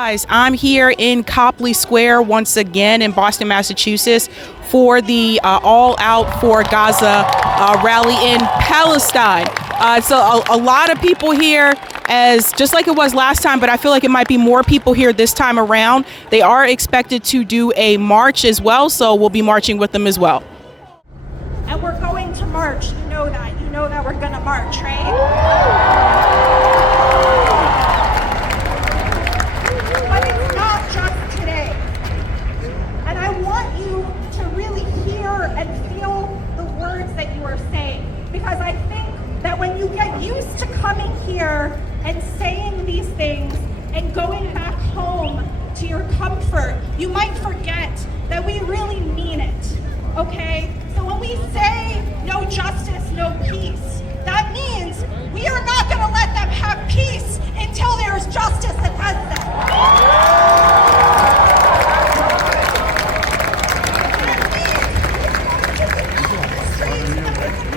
Guys, I'm here in Copley Square once again in Boston, Massachusetts for the All Out for Gaza rally in Palestine. So a lot of people here, as just like it was last time, but I feel like it might be more people here this time around. They are expected to do a march as well, so we'll be marching with them as well. And we're going to march. You know that. You know that we're going to march, right? But it's not just today. And I want you to really hear and feel the words that you are saying. Because I think that when you get used to coming here and saying these things and going back home to your comfort, you might forget that we really mean it, okay? So when we say no justice, no peace, that means we are not gonna let them have peace until there's justice in Gaza.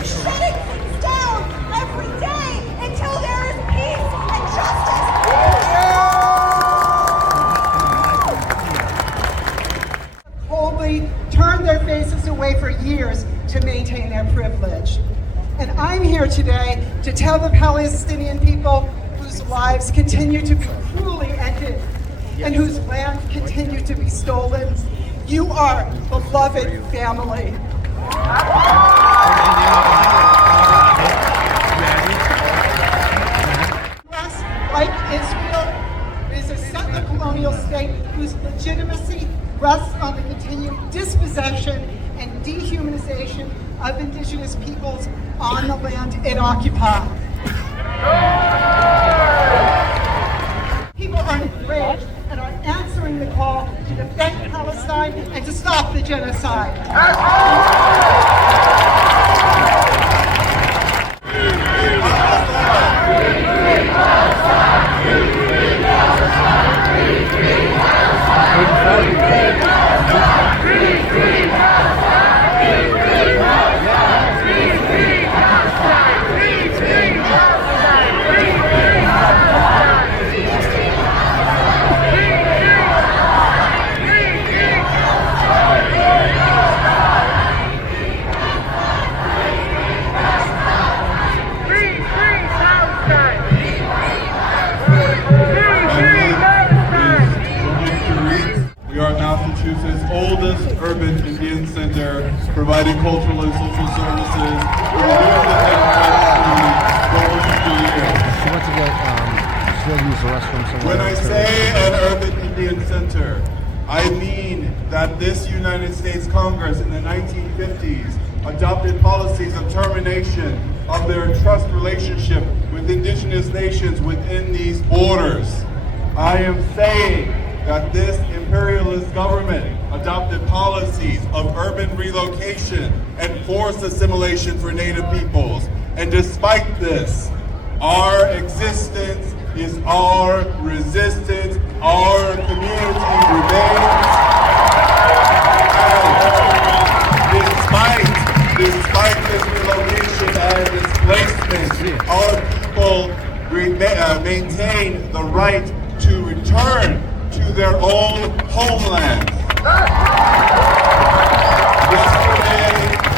Shutting things down every day until there is peace and justice. Coldly turned their faces away for years to maintain their privilege. And I'm here today to tell the Palestinian people whose lives continue to be cruelly ended and whose land continue to be stolen, you are beloved family. Like Israel, is a settler colonial state whose legitimacy rests on the continued dispossession and dehumanization of indigenous peoples on the land it occupies. People are enraged and are answering the call to defend Palestine and to stop the genocide. Massachusetts' oldest urban Indian center, providing cultural and social services for the newest She went to get, she'll use the restroom somewhere. When I say an urban Indian center, I mean that this United States Congress in the 1950s adopted policies of termination of their trust relationship with indigenous nations within these borders. I am saying that this imperialist government adopted policies of urban relocation and forced assimilation for Native peoples. And despite this, our existence is our resistance, our community remains. And despite this relocation and displacement, our people maintain the right to return to their own homelands. Yesterday,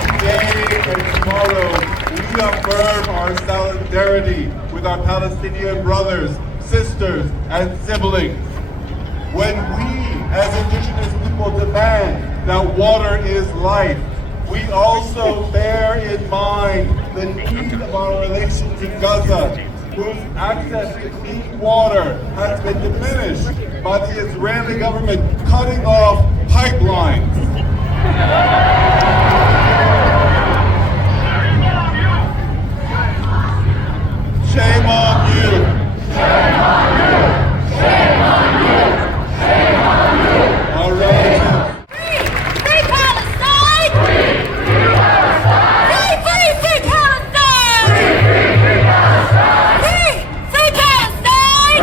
today, and tomorrow, we affirm our solidarity with our Palestinian brothers, sisters, and siblings. When we, as indigenous people, demand that water is life, we also bear in mind the need of our relations in Gaza, whose access to clean water has been diminished by the Israeli government cutting off pipelines. Shame on you. Shame on you. Shame on you. Shame on you. All right. Free Palestine! Free Palestine! Free Palestine! Free Palestine! Free Palestine!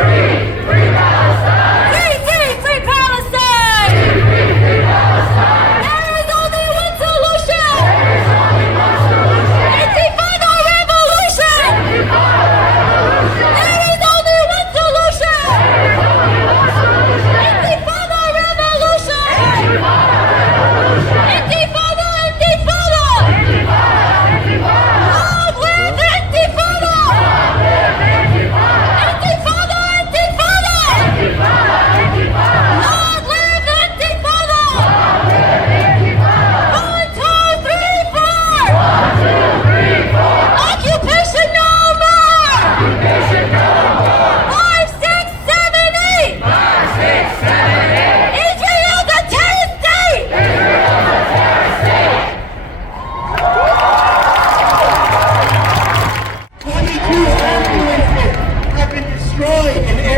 Free Palestine! Free Palestine! Free Palestine! There is only one solution! There is only one solution! Intifada revolution! Intifada revolution!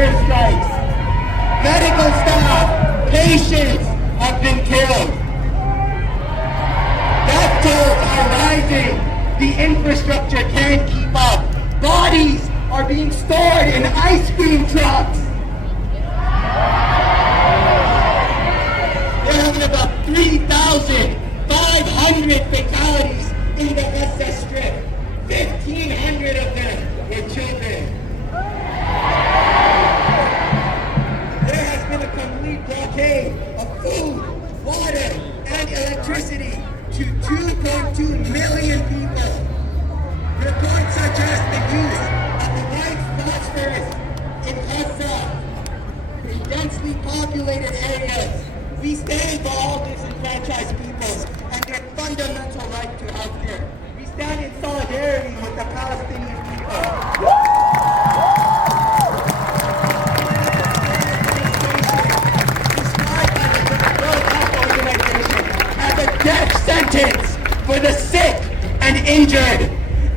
airstrikes. Medical staff, patients have been killed. Death tolls are rising. The infrastructure can't keep up. Bodies are being stored in ice cream trucks. There have been about 3,500 fatalities in the Gaza Strip. 1,500 of them were children. There has been a complete blockade of food, water, and electricity to 2.2 million people. Reports suggest the use of the white phosphorus in Gaza, in densely populated areas. We stand for all disenfranchised peoples and their fundamental right to health care. We stand in solidarity with the Palestinian people. Described by the World Health Organization as a death sentence for the sick and injured,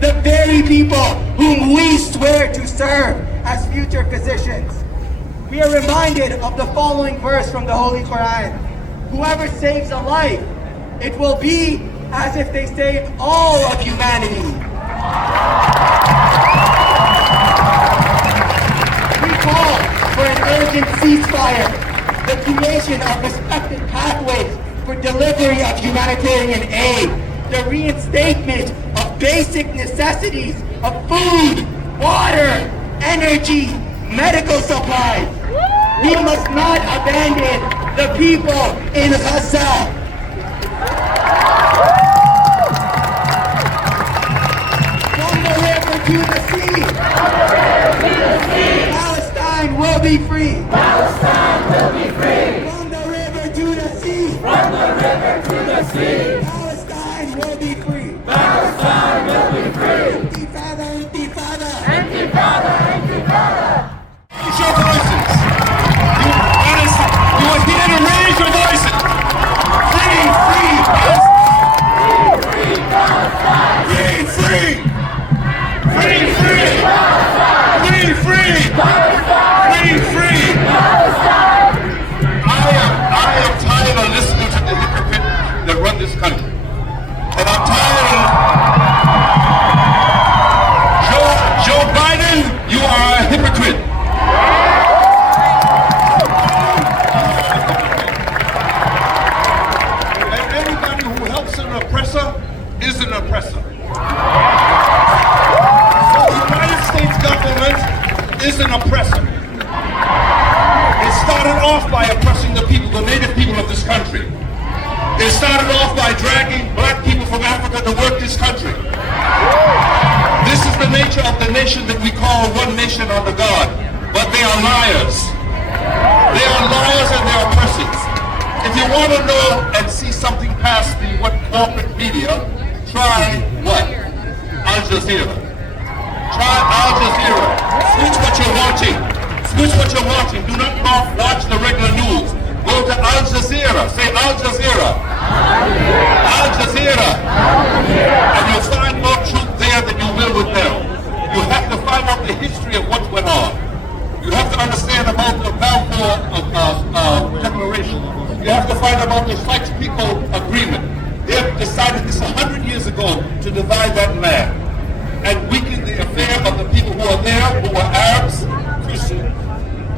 the very people whom we swear to serve as future physicians. We are reminded of the following verse from the Holy Quran. Whoever saves a life, it will be as if they saved all of humanity. We call for an urgent ceasefire, the creation of respected pathways for delivery of humanitarian aid, the reinstatement of basic necessities of food, water, energy, medical supplies. We must not abandon the people in Gaza. From the river to the sea, Palestine will be free. Palestine will be free. From the river to the sea, from the river to the sea, Palestine will be free. Palestine will be free. Intifada, intifada, intifada, intifada. Raise your voices. You are here to raise your voices. Free, free, Palestine. Free, Palestine. Free, free. Free, free. Free, free. Free, free. I am tired of listening to the hypocrites that run this country. And I'm tired of Joe Biden, you are a hypocrite. Is an oppressor. So the United States government is an oppressor. It started off by oppressing the people, the native people of this country. It started off by dragging black people from Africa to work this country. This is the nature of the nation that we call one nation under God. But they are liars. They are liars and they are oppressors. If you want to know and see something past the corporate media, try what? Al Jazeera. Try Al Jazeera. Switch what you're watching. Switch what you're watching. Do not watch the regular news. Go to Al Jazeera. Say Al Jazeera. Al Jazeera. And you'll find more truth there than you will with them. You have to find out the history of what went on. You have to understand about the Balfour Declaration. You have to find out about the Sykes-Picot Agreement. They have decided this 100 years ago to divide that land and weaken the affair of the people who are there, who are Arabs, Christians,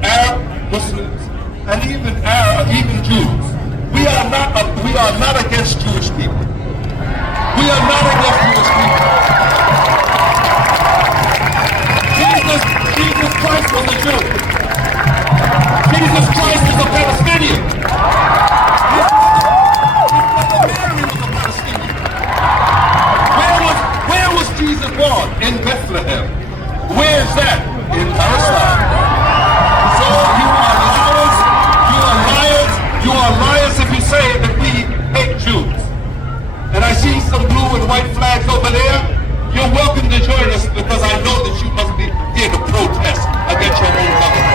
Arab Muslims, and even Jews. We are not against Jewish people. We are not against Jewish people. Jesus Christ was a Jew. Jesus Christ is a Palestinian. Where was Jesus born? In Bethlehem. Where is that? In Palestine. So you are liars. You are liars if you say that we hate Jews. And I see some blue and white flags over there. You're welcome to join us because I know that you must be here to protest against your own government.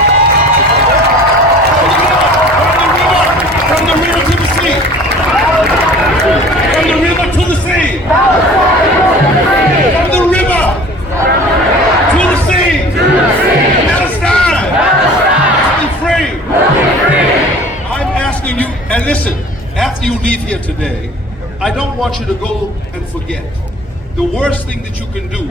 you leave here today, I don't want you to go and forget. The worst thing that you can do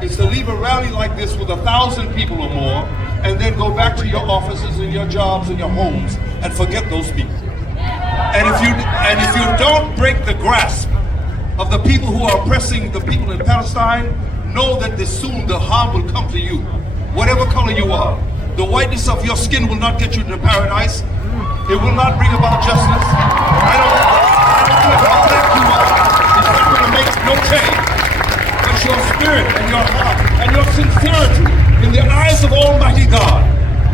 is to leave a rally like this with 1,000 people or more and then go back to your offices and your jobs and your homes and forget those people. And if you don't break the grasp of the people who are oppressing the people in Palestine, know that soon the harm will come to you, whatever color you are. The whiteness of your skin will not get you to paradise. It will not bring about justice. I don't care how black you are. It's not going to make no change. But your spirit and your heart and your sincerity in the eyes of Almighty God,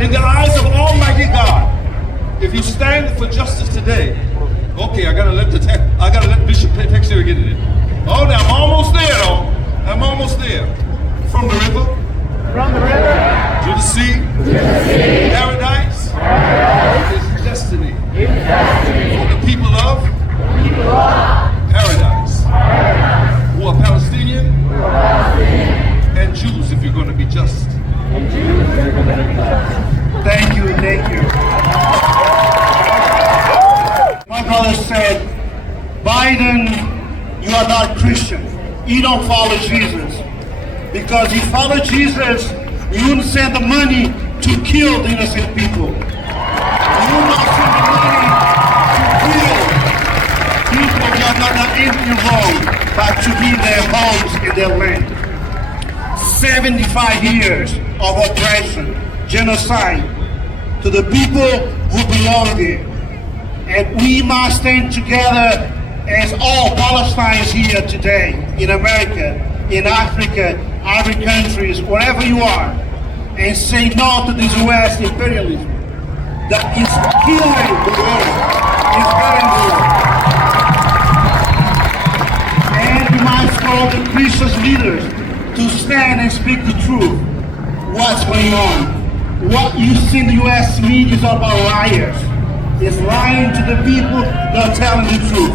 in the eyes of Almighty God, if you stand for justice today, okay, I gotta let Bishop Kesheev get in it. Oh, now I'm almost there, though. I'm almost there. From the river. From the river. To the sea. To the sea. Paradise. Paradise. Is destiny. Is destiny. For the people of. Paradise. Paradise. Who are Palestinian. Who are Palestinian. And Jews, if you're going to be just. And Jews, if you're going to be just. Thank you. Thank you. My brother said, Biden, you are not Christian. You don't follow Jesus. Because if you follow Jesus, you wouldn't send the money to kill the innocent people. You would not send the money to kill people who are not involved, but to be in their homes, in their land. 75 years of oppression, genocide to the people who belong there. And we must stand together as all Palestinians here today, in America, in Africa, other countries, wherever you are, and say no to this U.S. imperialism that is killing the world, is killing the world. And we must call the Christian leaders to stand and speak the truth. What's going on? What you see in the U.S. media is about liars. It's lying to the people, not telling the truth.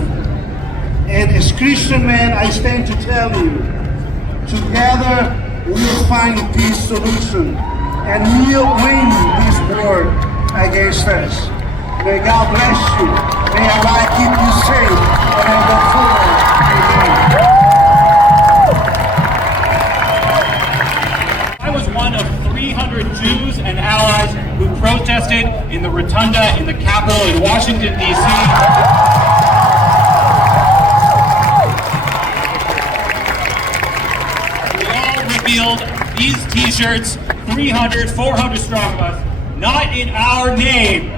And as Christian man, I stand to tell you, together we'll find peace solution and we'll win this war against us. May God bless you. May Allah keep you safe and I go forward. I was one of 300 Jews and allies who protested in the rotunda in the Capitol in Washington, D.C. These t-shirts, 300, 400 strong of us, not in our name.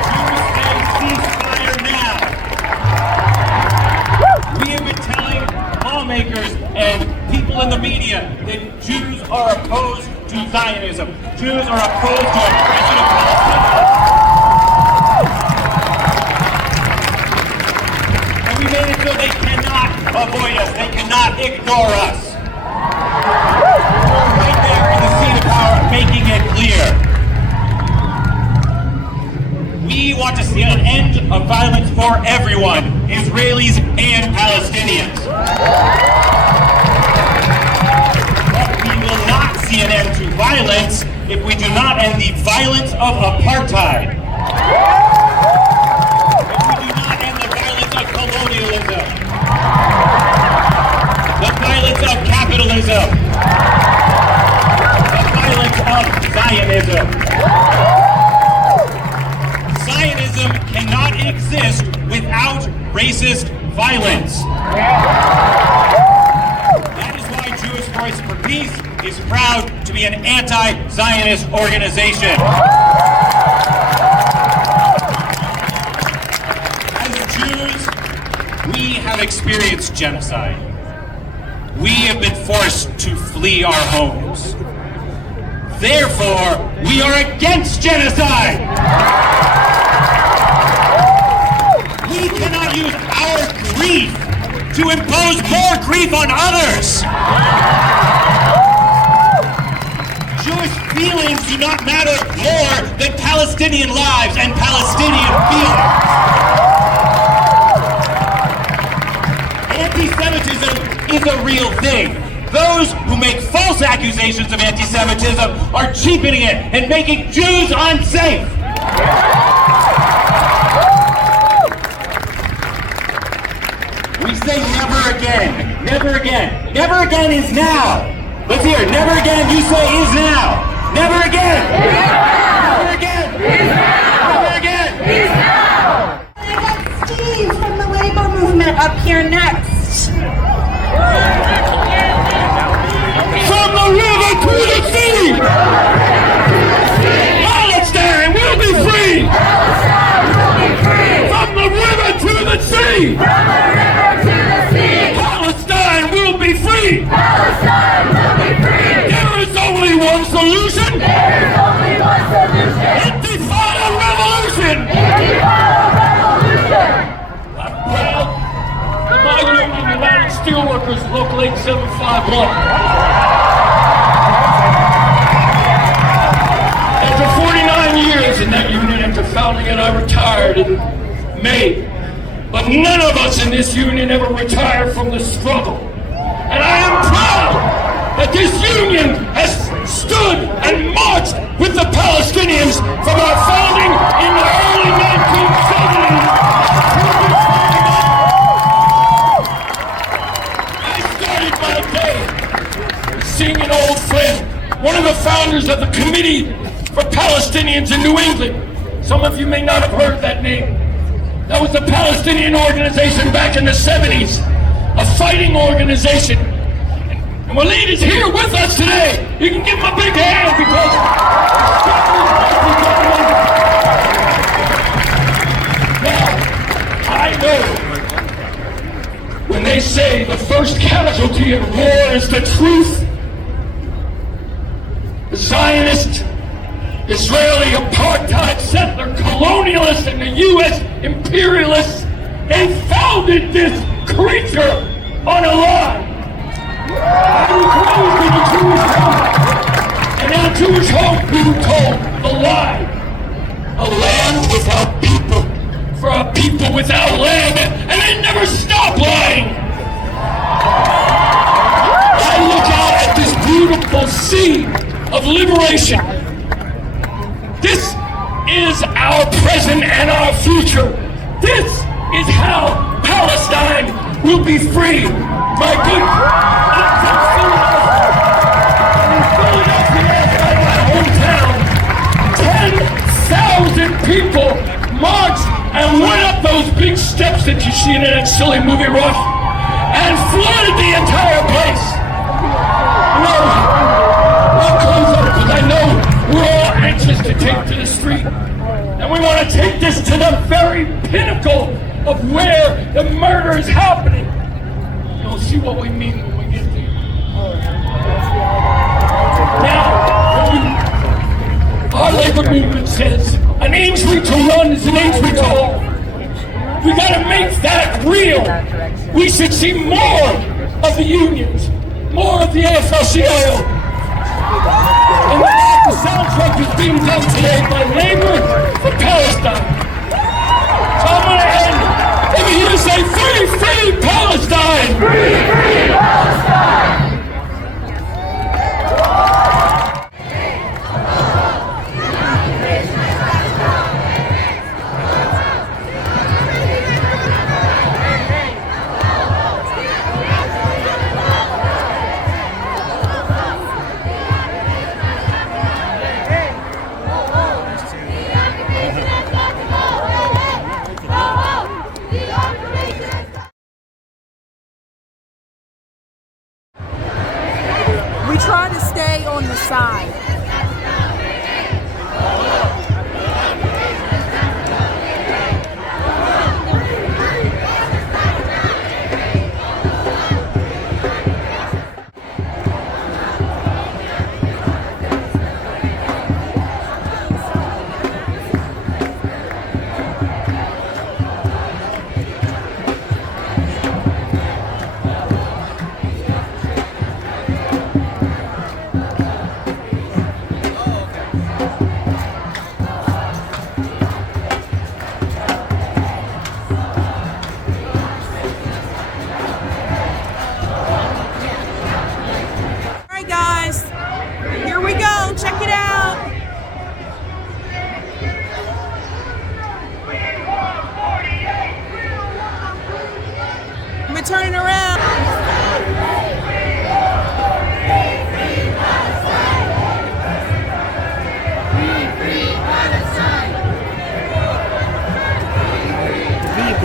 Jews say ceasefire now. We have been telling lawmakers and people in the media that Jews are opposed to Zionism. Jews are opposed to oppression of Palestine. And we made it so they cannot avoid us. They cannot ignore us. We're right there in the seat of power, making it clear. We want to see an end of violence for everyone, Israelis and Palestinians. But we will not see an end to violence if we do not end the violence of apartheid. If we do not end the violence of colonialism. The violence of capitalism. The violence of Zionism. Zionism cannot exist without racist violence. That is why Jewish Voice for Peace is proud to be an anti-Zionist organization. As Jews, we have experienced genocide. We have been forced to flee our homes. Therefore, we are against genocide. We cannot use our grief to impose more grief on others. Jewish feelings do not matter more than Palestinian lives and Palestinian feelings. Anti-Semitism is a real thing. Those who make false accusations of anti-Semitism are cheapening it and making Jews unsafe. say never again. Never again. Never again is now. Let's hear it. Never again, you say is now. Never again. Is now. Never again. Is now. Never again. Is now. I got Steve from the labor movement up here next. From the river to the sea! Palestine will be free! From the river to the sea! Palestine will be free! There is only one solution! Intifada revolution! I'm proud of my union, United Steelworkers, Local 8751. After 49 years in that union, after founding it, I retired in May. But none of us in this union ever retired from the struggle. And I am proud that this union has stood and marched with the Palestinians from our founding in the early 1970s. I started my day seeing an old friend, one of the founders of the Committee for Palestinians in New England. Some of you may not have heard that name. That was the Palestinian organization back in the 70s, a fighting organization. And Walid is here with us today. You can give him a big hand because now, I know when they say the first casualty in war is the truth, the Zionist, Israeli apartheid settler colonialists and the U.S. imperialists, they founded this creature on a lie. I was raised in a Jewish home, and in a Jewish home we were told the lie. A land without people, for a people without land, and they never stop lying. I look out at this beautiful sea of liberation. This is our present and our future. This is how Palestine will be free. My good, I'm from Philadelphia. In Philadelphia, my hometown, 10,000 people marched and went up those big steps that you see in that silly movie Rush and flooded the entire place. No, I'll close up because I know we're all anxious to take to the street. And we want to take this to the very pinnacle of where the murder is happening. You'll see what we mean when we get there. Now, our labor movement says an injury to run is an injury to hold. We got to make that real. We should see more of the unions, more of the AFL-CIO. And the soundtrack is being done today by Labor for Palestine. So I'm going to end. Let me hear you say, free, free Palestine! Free, free Palestine!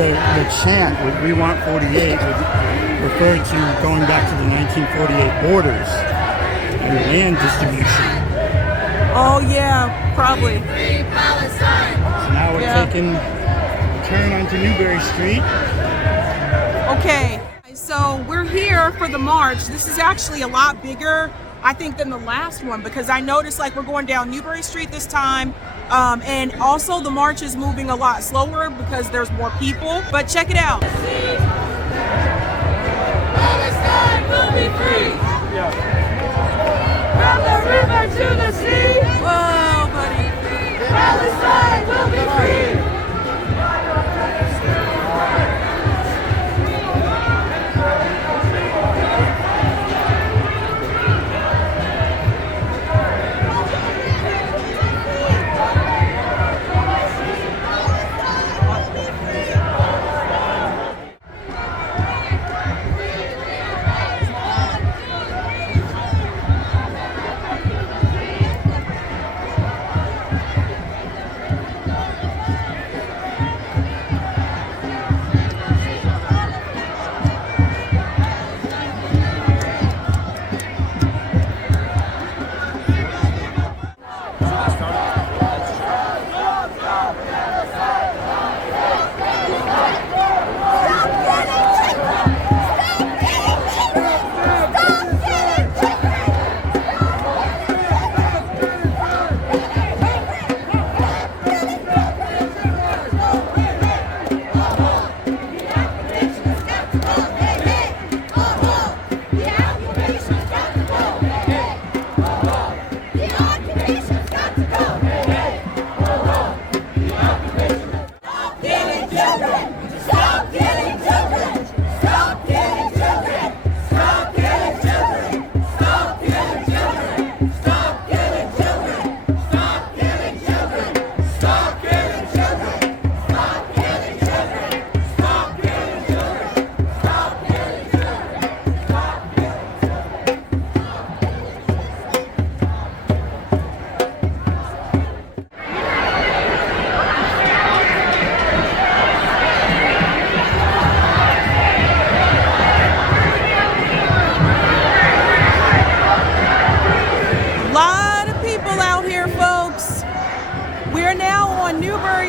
the chant, "We want 48," would refer to going back to the 1948 borders and land distribution. Oh yeah, probably. So now we're taking a turn onto Newbury Street. Okay, so we're here for the march. This is actually a lot bigger, I think, than the last one, because I noticed like we're going down Newbury Street this time, and also the march is moving a lot slower because there's more people. But check it out. Palestine will be free. From the river to the sea. Whoa, buddy. Palestine will be free.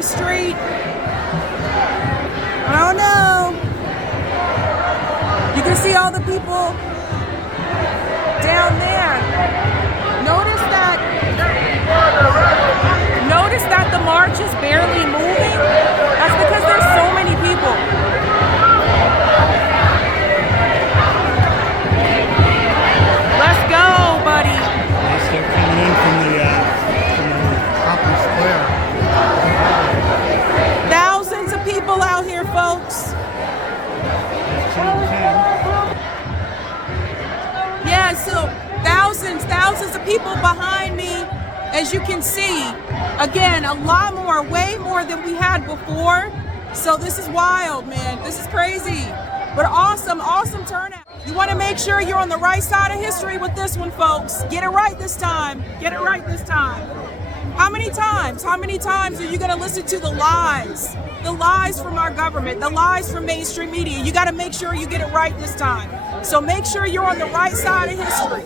Street. I don't know. You can see all the people down there. Notice that the march is barely moving. That's because there's so many people. Let's go, buddy. They're coming in from the Copley Square. Thousands of people out here, folks. Yeah, so thousands of people behind me, as you can see. Again, a lot more, way more than we had before. So this is wild, man. This is crazy. But awesome turnout. You want to make sure you're on the right side of history with this one, folks. Get it right this time. Get it right this time. How many times are you going to listen to the lies? The lies from our government, the lies from mainstream media. You got to make sure you get it right this time. So make sure you're on the right side of history.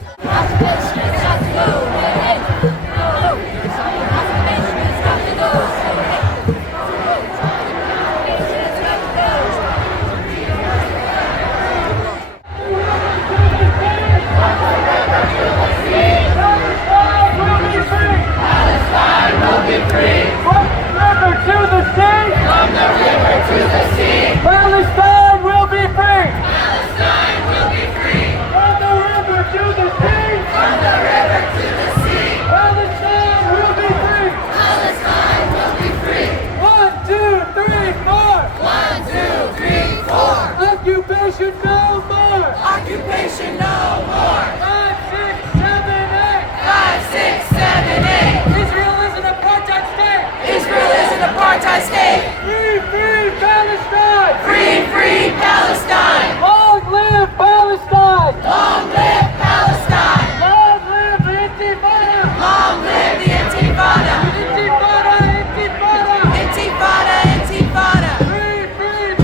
Palestine will be free! Palestine will be free! From the river to the sea! From the river to the sea! Palestine will be free! Palestine will be free! 1, 2, 3, 4! 1, 2, 3, 4! Occupation no more! Occupation no more! 5, 6, 7, 8! 5, 6, 7, 8! Israel is an apartheid state! Israel is an apartheid state! Free, free Palestine! Free, free Palestine! Long live Palestine! Long live Palestine! Long live the Intifada! Long live the Intifada! Intifada, Intifada! Intifada, Intifada! Free, free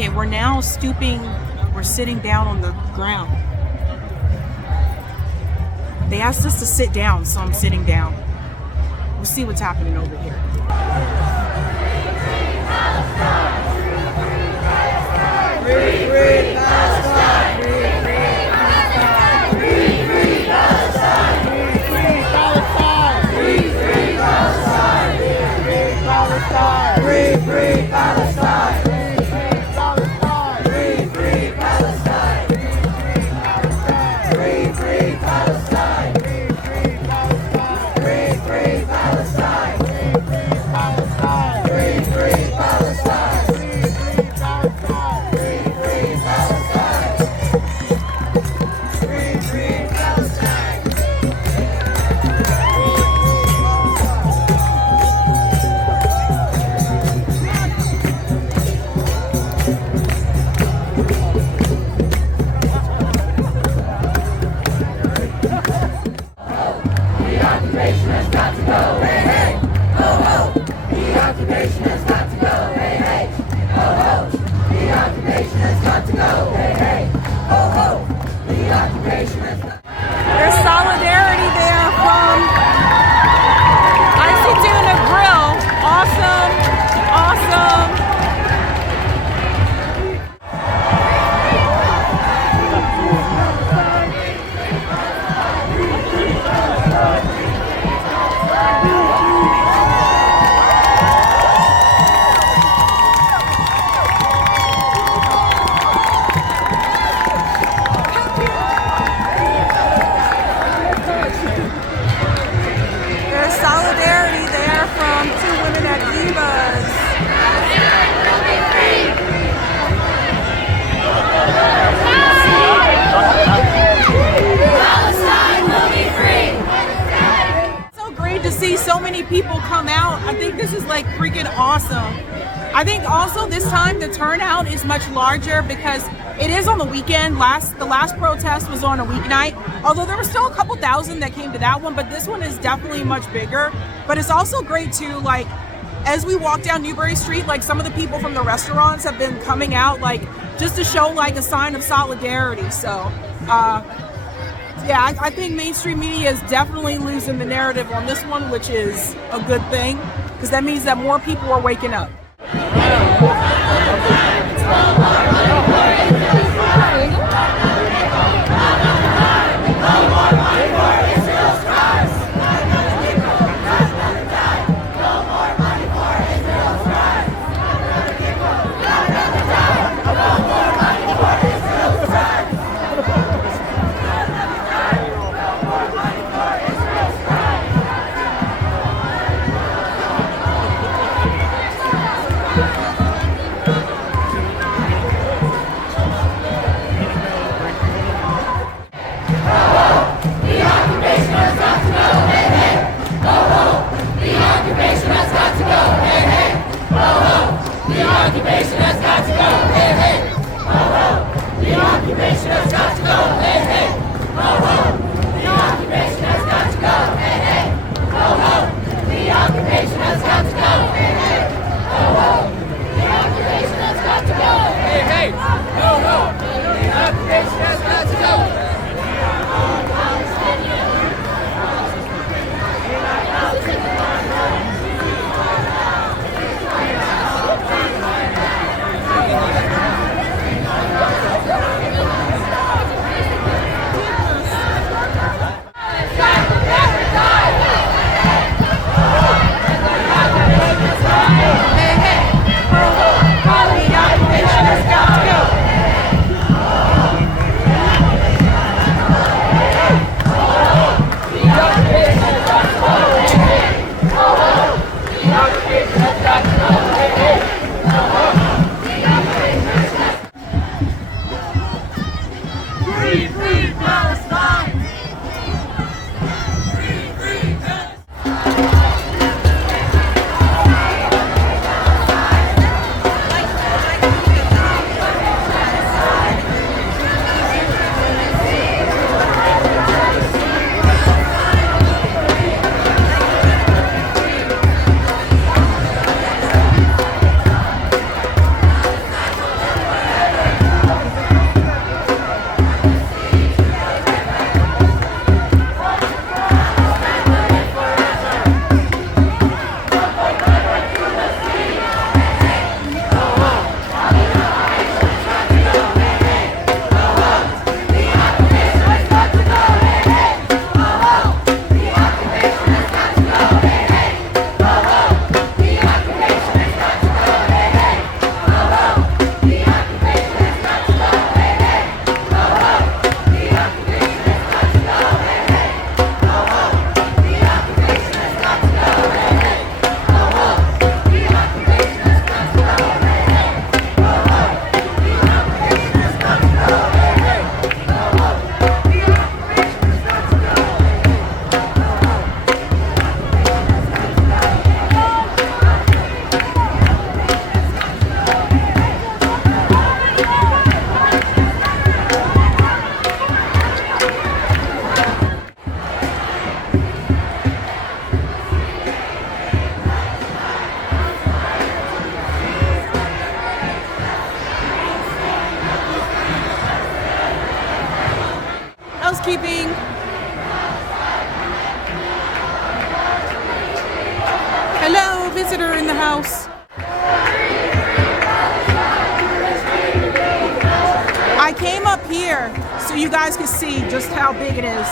Okay, we're now stooping, we're sitting down on the ground. They asked us to sit down, so I'm sitting down. We'll see what's happening over here. Free, free Palestine! Free, free Palestine! Free, free Palestine! Free, free Palestine! Free, free Palestine! Free, free Palestine! Free, free Palestine! Free, free Palestine! Free, free Palestine! Free, free Palestine! There's solidarity there from Icy Tuna Grill. Awesome, awesome. There's solidarity there from two women at Divas. Palestine will be free! So great to see so many people come out. I think this is like freaking awesome. I think also this time the turnout is much larger because it is on the weekend. The last protest was on a weeknight, although there were still a couple thousand that came to that one, but this one is definitely much bigger. But it's also great too, like as we walk down Newbury Street, like some of the people from the restaurants have been coming out like just to show like a sign of solidarity. So yeah, I think mainstream media is definitely losing the narrative on this one, which is a good thing because that means that more people are waking up. housekeeping. Hello, visitor in the house. I came up here so you guys can see just how big it is.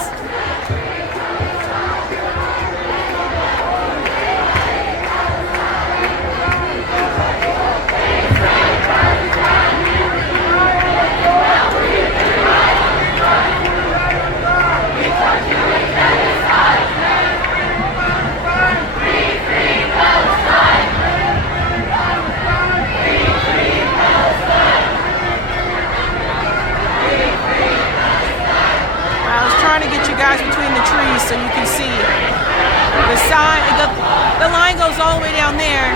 Guys between the trees so you can see the sign. The line goes all the way down there.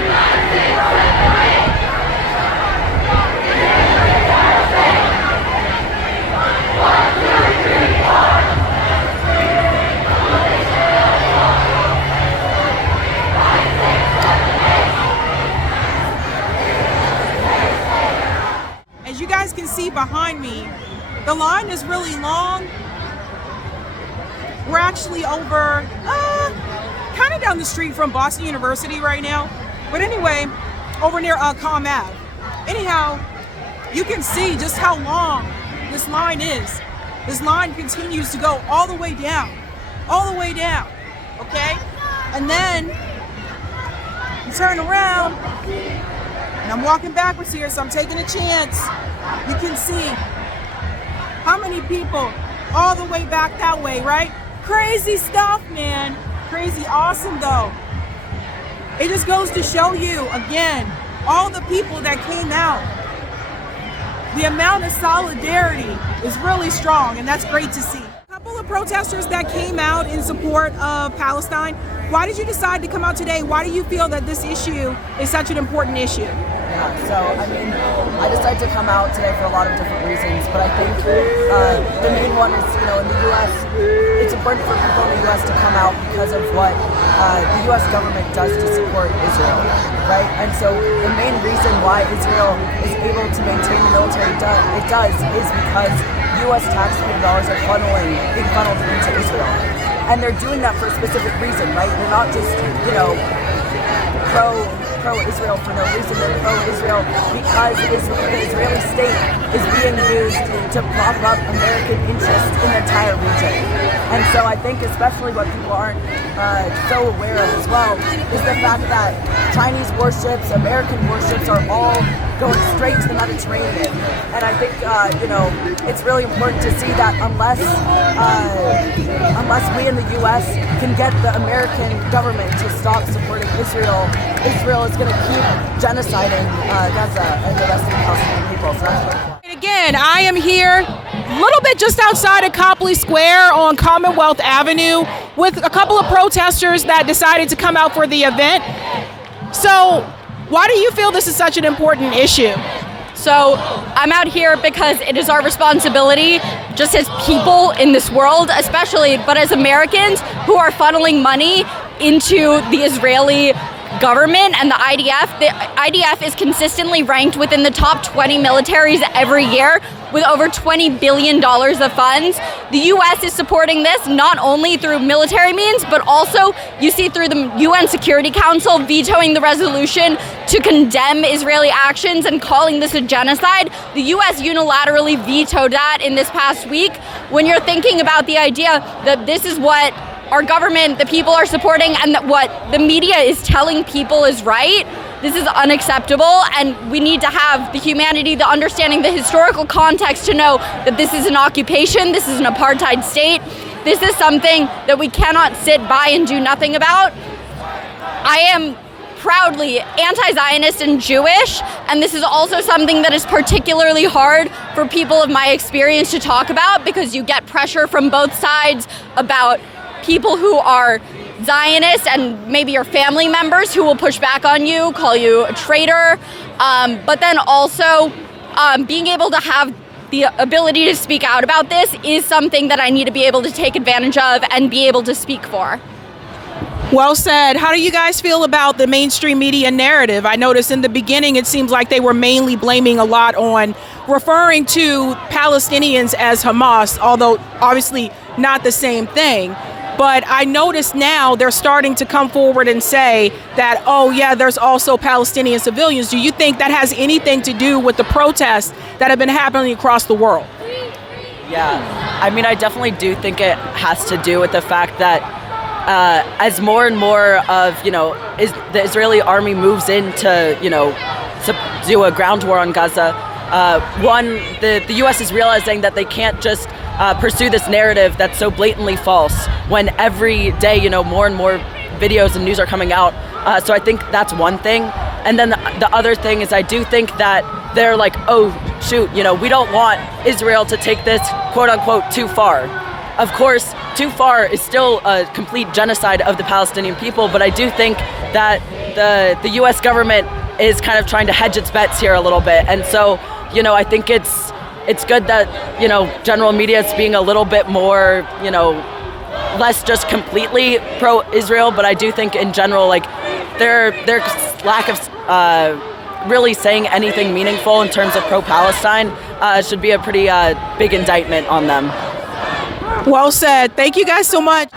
As you guys can see behind me, the line is really long. We're actually over, kind of down the street from Boston University right now. But anyway, over near Comm Ave. Anyhow, you can see just how long this line is. This line continues to go all the way down, okay? And then you turn around, and I'm walking backwards here, so I'm taking a chance. You can see how many people all the way back that way, right? Crazy stuff, man. Crazy awesome, though. It just goes to show you, again, all the people that came out. The amount of solidarity is really strong, and that's great to see. A couple of protesters that came out in support of Palestine. Why did you decide to come out today? Why do you feel that this issue is such an important issue? Yeah, so I decided to come out today for a lot of different reasons, but I think the main one is, in the U.S., it's important for people in the U.S. to come out because of what the U.S. government does to support Israel, right? And so the main reason why Israel is able to maintain the military it does is because U.S. taxpayer dollars are being funneled into Israel. And they're doing that for a specific reason, right? They're not just, pro-Israel for no reason. They're pro-Israel because the Israeli state is being used to prop up American interests in the entire region. And so I think especially what people aren't so aware of as well is the fact that Chinese warships, American warships are all going straight to the Mediterranean. And I think, it's really important to see that unless we in the U.S. can get the American government to stop supporting Israel is going to keep genociding Gaza and the rest of the Palestinian people. So that's really cool. Again, I am here a little bit just outside of Copley Square on Commonwealth Avenue with a couple of protesters that decided to come out for the event. So why do you feel this is such an important issue? So I'm out here because it is our responsibility, just as people in this world, especially, but as Americans who are funneling money into the Israeli government and the IDF. The IDF is consistently ranked within the top 20 militaries every year with over $20 billion of funds. The U.S. is supporting this not only through military means, but also you see through the UN Security Council vetoing the resolution to condemn Israeli actions and calling this a genocide. The U.S. unilaterally vetoed that in this past week. When you're thinking about the idea that this is what our government, the people are supporting, and that what the media is telling people is right, this is unacceptable, and we need to have the humanity, the understanding, the historical context to know that this is an occupation, this is an apartheid state, this is something that we cannot sit by and do nothing about. I am proudly anti-Zionist and Jewish, and this is also something that is particularly hard for people of my experience to talk about because you get pressure from both sides about people who are Zionists and maybe your family members who will push back on you, call you a traitor, but then also being able to have the ability to speak out about this is something that I need to be able to take advantage of and be able to speak for. Well said. How do you guys feel about the mainstream media narrative? I noticed in the beginning it seems like they were mainly blaming a lot on referring to Palestinians as Hamas, although obviously not the same thing. But I notice now they're starting to come forward and say that, oh yeah, there's also Palestinian civilians. Do you think that has anything to do with the protests that have been happening across the world? Yeah, I mean, I definitely do think it has to do with the fact that as more and more of, the Israeli army moves in to, do a ground war on Gaza, the U.S. is realizing that they can't just pursue this narrative that's so blatantly false when every day, more and more videos and news are coming out. So I think that's one thing. And then the other thing is I do think that they're like, oh, shoot, we don't want Israel to take this, quote unquote, too far. Of course, too far is still a complete genocide of the Palestinian people, but I do think that the U.S. government is kind of trying to hedge its bets here a little bit. And so, I think it's good that, general media is being a little bit more, less just completely pro-Israel, but I do think in general, like, their lack of really saying anything meaningful in terms of pro-Palestine should be a pretty big indictment on them. Well said. Thank you guys so much.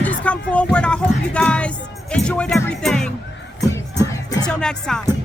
can just come forward. I hope you guys enjoyed everything. Until next time.